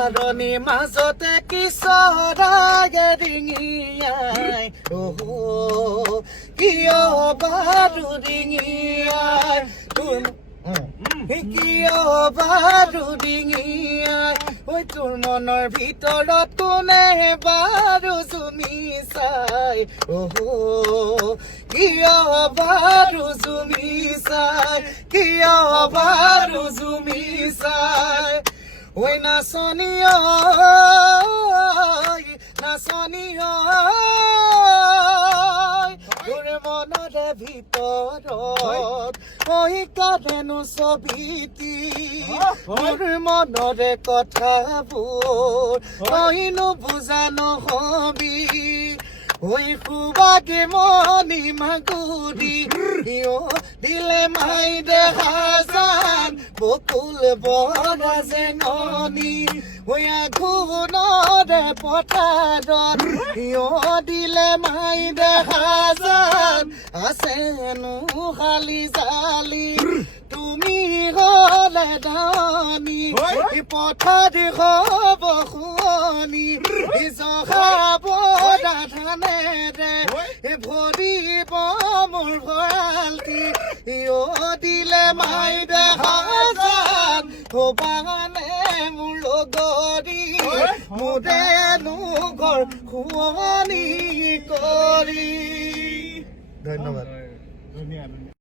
বাৰণী মাজতে কিশোৰাগে ডিঙিয়াই কিয় বাৰু ডিঙিয়াই কিয় বাৰু ডিঙিয়াই ঐ তোৰ মনৰ ভিতৰত কোনে বাৰু জুমি চাই কিয় বাৰু জুমি চাই কিয় বাৰু জুমি চাই ঐ নাচনী নাচনী তোৰ মনৰে ভিতৰত ঐ কাৰেনো ছবিটি মোৰ মনৰে কথাবোৰ ঐনো বুজা নহবি ঐ সুবাগে মনি মাগুৰি দিলে মাই দেখা যান বকুল বৰা জেঙনি ঐ আঘোণৰে পথাৰত দিলে মাই দেখা যান আছেনো শালি জালি তুমি হলে ধানি পথাৰ হব শুৱনি জহাব ধানেৰে ভৰিব মোৰ ভঁৰালটি দিলে মাই দেখা যান হবানে মোৰ লগৰী মোৰেনো ঘৰ শুৱনি কৰি ধন্যবাদ।